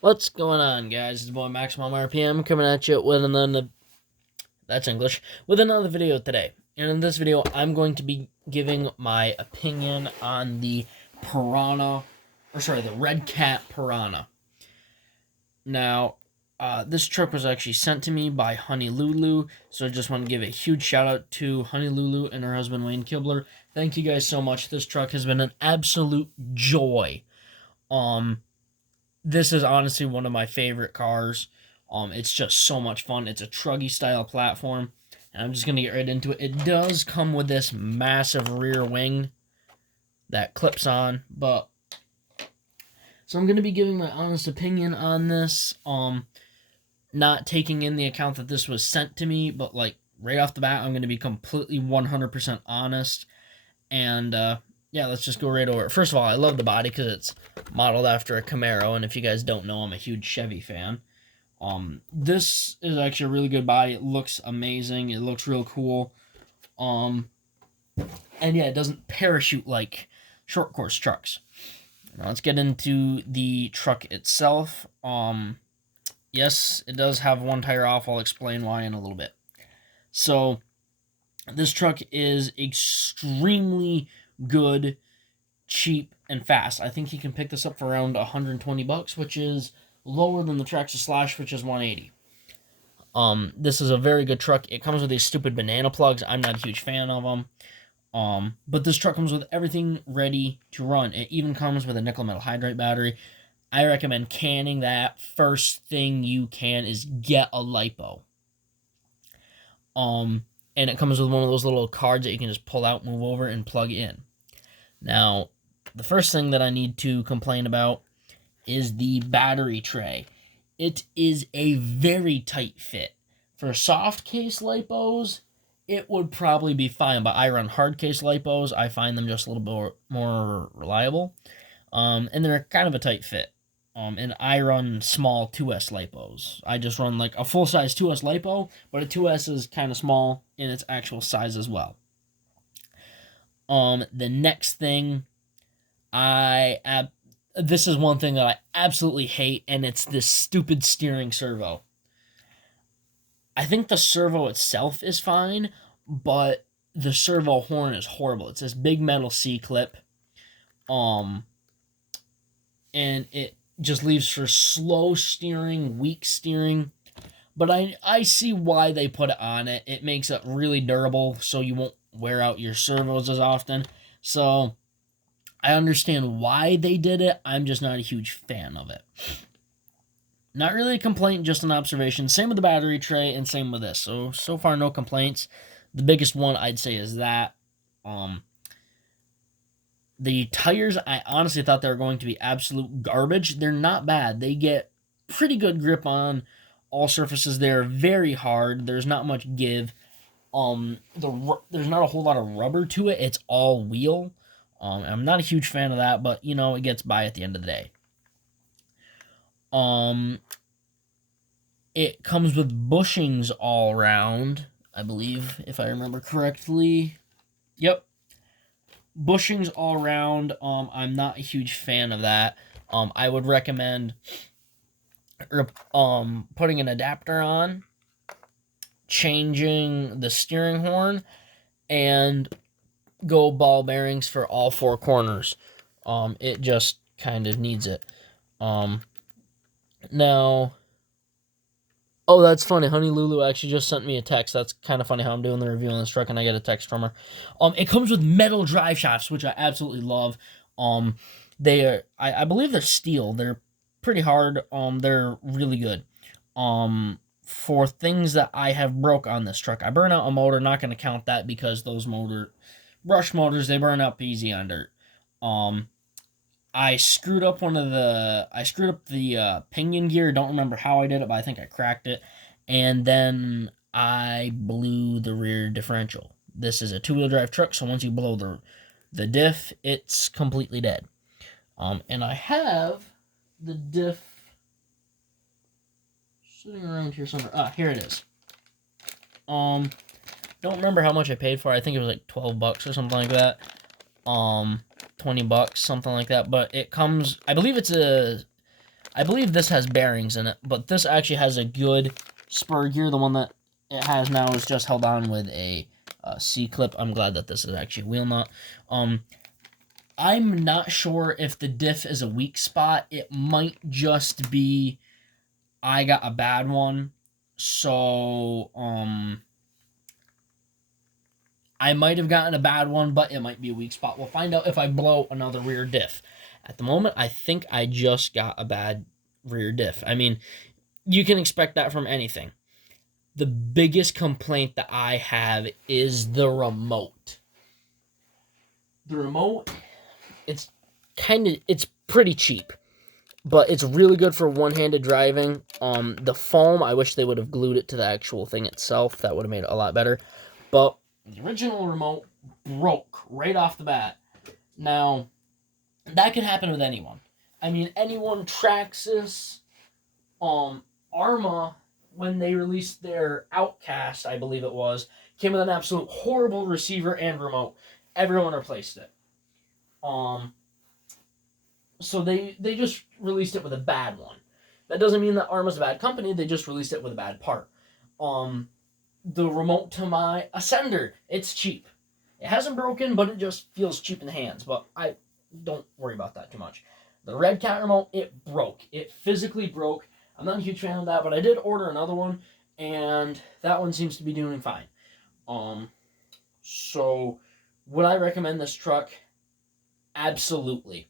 What's going on, guys? It's boy Maximum RPM coming at you with another. That's English. With another video today. And in this video, I'm going to be giving my opinion on the the Red Cat Purana. Now, this truck was actually sent to me by Honey Lulu, so I just want to give a huge shout out to Honey Lulu and her husband Wayne Kibler. Thank you guys so much. This truck has been an absolute joy. This is honestly one of my favorite cars. It's just so much fun. It's a truggy style platform, and I'm just gonna get right into it. It does come with this massive rear wing that clips on, but so I'm gonna be giving my honest opinion on this. Not taking in the account that this was sent to me, but like right off the bat, I'm gonna be completely 100% honest. And yeah, let's just go right over it. First of all, I love the body because it's modeled after a Camaro, and if you guys don't know, I'm a huge Chevy fan. This is actually a really good body. It looks amazing. It looks real cool. And yeah, it doesn't parachute like short course trucks. Now let's get into the truck itself. Yes, it does have one tire off. I'll explain why in a little bit. So this truck is extremely good, cheap, and fast. I think you can pick this up for around 120 bucks, which is lower than the Traxxas Slash, which is 180. This is a very good truck. It comes with these stupid banana plugs. I'm not a huge fan of them. But this truck comes with everything ready to run. It even comes with a nickel metal hydride battery. I recommend canning that. First thing you can is get a lipo. And it comes with one of those little cards that you can just pull out, move over, and plug in. Now, the first thing that I need to complain about is the battery tray. It is a very tight fit. For soft case lipos, it would probably be fine, but I run hard case lipos. I find them just a little bit more reliable. And they're kind of a tight fit. And I run small 2S lipos. I just run like a full-size 2S lipo, but a 2S is kind of small in its actual size as well. The next thing, this is one thing that I absolutely hate, and it's this stupid steering servo. I think the servo itself is fine, but the servo horn is horrible. It's this big metal C-clip, and it just leaves for slow steering, weak steering. But I see why they put it on it. It makes it really durable, so you won't wear out your servos as often. So I understand why they did it. I'm just not a huge fan of it. Not really a complaint, just an observation. Same with the battery tray, and same with this. So far, no complaints. The biggest one I'd say is that. The tires, I honestly thought they were going to be absolute garbage. They're not bad. They get pretty good grip on all surfaces. They're very hard. There's not much give. There's not a whole lot of rubber to it. It's all wheel. I'm not a huge fan of that, but it gets by at the end of the day. It comes with bushings all around, I believe, if I remember correctly. Yep. Bushings all around. I'm not a huge fan of that. I would recommend putting an adapter on, changing the steering horn, and go ball bearings for all four corners. It just kind of needs it. Now, oh, that's funny. Honey Lulu actually just sent me a text. That's kind of funny how I'm doing the review on this truck and I get a text from her. It comes with metal drive shafts, which I absolutely love. They are, I believe they're steel. They're pretty hard. They're really good. For things that I have broke on this truck, I burn out a motor. Not going to count that because those brush motors, they burn up easy on dirt. I screwed up the pinion gear. Don't remember how I did it, but I think I cracked it. And then I blew the rear differential. This is a two-wheel drive truck, so once you blow the diff, it's completely dead. And I have the diff sitting around here somewhere. Ah, here it is. Don't remember how much I paid for it. I think it was like 12 bucks or something like that. 20 bucks, something like that. But it comes, I believe it's I believe this has bearings in it, but this actually has a good spur gear. The one that it has now is just held on with a C-clip. I'm glad that this is actually a wheel nut. I'm not sure if the diff is a weak spot. It might just be I got a bad one. So, I might have gotten a bad one, but it might be a weak spot. We'll find out if I blow another rear diff. At the moment, I think I just got a bad rear diff. I mean, you can expect that from anything. The biggest complaint that I have is the remote. The remote, it's pretty cheap, but it's really good for one-handed driving. The foam, I wish they would have glued it to the actual thing itself. That would have made it a lot better. But the original remote broke right off the bat. Now, that could happen with anyone. I mean, anyone, Traxxas, Arma, when they released their Outcast, I believe it was, came with an absolute horrible receiver and remote. Everyone replaced it. So they just released it with a bad one. That doesn't mean that Arma's a bad company. They just released it with a bad part. The remote to my Ascender, it's cheap. It hasn't broken, but it just feels cheap in the hands. But I don't worry about that too much. The Red Cat remote, it broke. It physically broke. I'm not a huge fan of that, but I did order another one, and that one seems to be doing fine. So would I recommend this truck? Absolutely.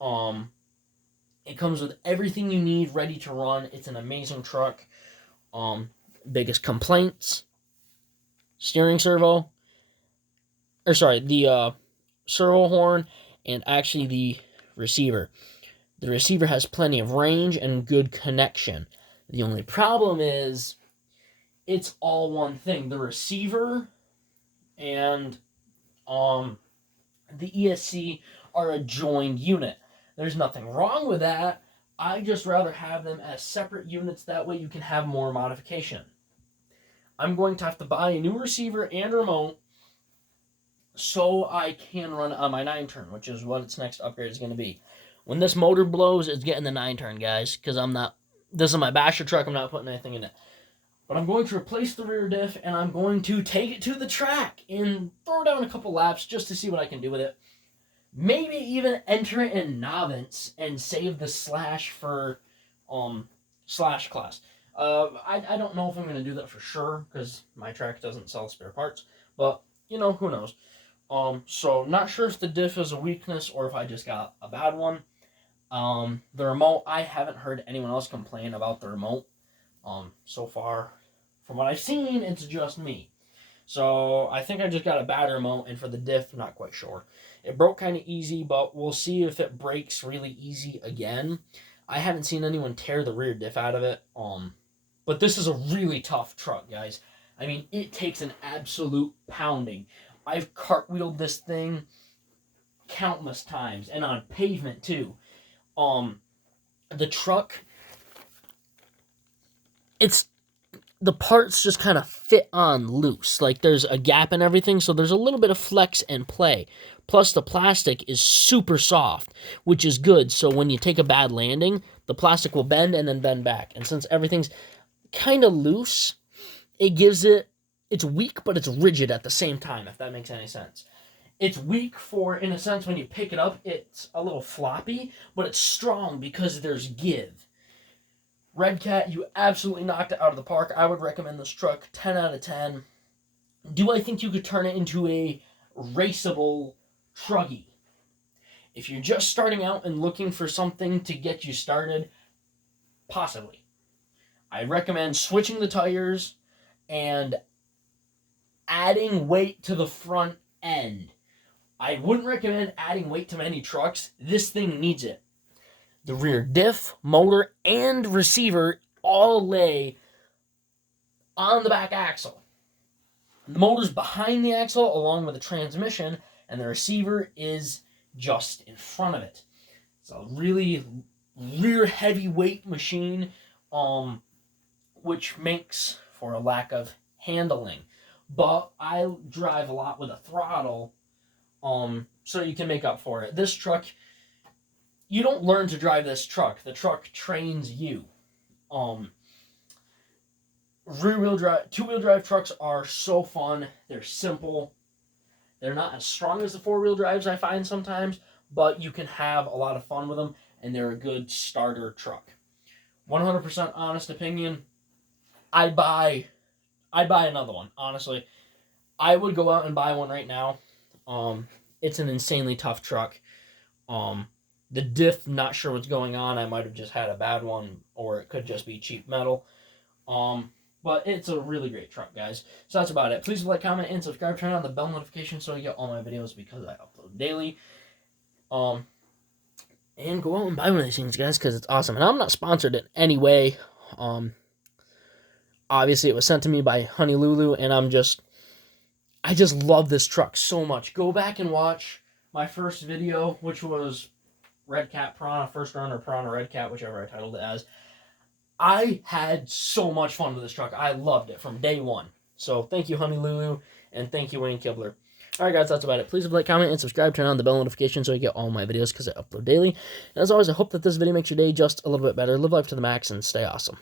It comes with everything you need ready to run. It's an amazing truck. Biggest complaints: steering servo. The servo horn, and actually the receiver. The receiver has plenty of range and good connection. The only problem is it's all one thing. The receiver and the ESC are a joined unit. There's nothing wrong with that. I just rather have them as separate units. That way you can have more modification. I'm going to have to buy a new receiver and remote so I can run on my 9-turn, which is what its next upgrade is going to be. When this motor blows, it's getting the 9-turn, guys, because this is my basher truck. I'm not putting anything in it. But I'm going to replace the rear diff, and I'm going to take it to the track and throw down a couple laps just to see what I can do with it. Maybe even enter it in novice and save the slash for slash class. I don't know if I'm going to do that for sure because my track doesn't sell spare parts. But, who knows. So not sure if the diff is a weakness or if I just got a bad one. The remote, I haven't heard anyone else complain about the remote. So far, from what I've seen, it's just me. So I think I just got a bad remote, and for the diff, not quite sure. It broke kind of easy, but we'll see if it breaks really easy again. I haven't seen anyone tear the rear diff out of it. But this is a really tough truck, guys. I mean, it takes an absolute pounding. I've cartwheeled this thing countless times, and on pavement too. The truck, the parts just kind of fit on loose. Like there's a gap and everything, so there's a little bit of flex and play. Plus the plastic is super soft, which is good. So when you take a bad landing, the plastic will bend and then bend back. And since everything's kind of loose, it's weak, but it's rigid at the same time, if that makes any sense. It's weak in a sense, when you pick it up, it's a little floppy, but it's strong because there's give. Red Cat, you absolutely knocked it out of the park. I would recommend this truck 10 out of 10. Do I think you could turn it into a raceable truggy? If you're just starting out and looking for something to get you started, possibly. I recommend switching the tires and adding weight to the front end. I wouldn't recommend adding weight to many trucks. This thing needs it. The rear diff, motor, and receiver all lay on the back axle. The motor's behind the axle along with the transmission, and the receiver is just in front of it. It's a really rear heavyweight machine, which makes for a lack of handling. But I drive a lot with a throttle, so you can make up for it. This truck, you don't learn to drive this truck. The truck trains you. Rear-wheel drive, two-wheel drive trucks are so fun. They're simple. They're not as strong as the four-wheel drives I find sometimes, but you can have a lot of fun with them, and they're a good starter truck. 100% honest opinion. I'd buy another one. Honestly, I would go out and buy one right now. It's an insanely tough truck. The diff, not sure what's going on. I might have just had a bad one, or it could just be cheap metal. But it's a really great truck, guys. So that's about it. Please like, comment, and subscribe. Turn on the bell notification so you get all my videos because I upload daily. And go out and buy one of these things, guys, because it's awesome. And I'm not sponsored in any way. Obviously, it was sent to me by Honey Lulu, and I just love this truck so much. Go back and watch my first video, which was Red Cat Piranha, first run, or Piranha Red Cat, whichever I titled it as. I had so much fun with this truck. I loved it from day one. So thank you, Honey Lulu, and thank you, Wayne Kibler. Alright, guys, that's about it. Please like, comment, and subscribe. Turn on the bell notification so you get all my videos because I upload daily. And as always, I hope that this video makes your day just a little bit better. Live life to the max and stay awesome.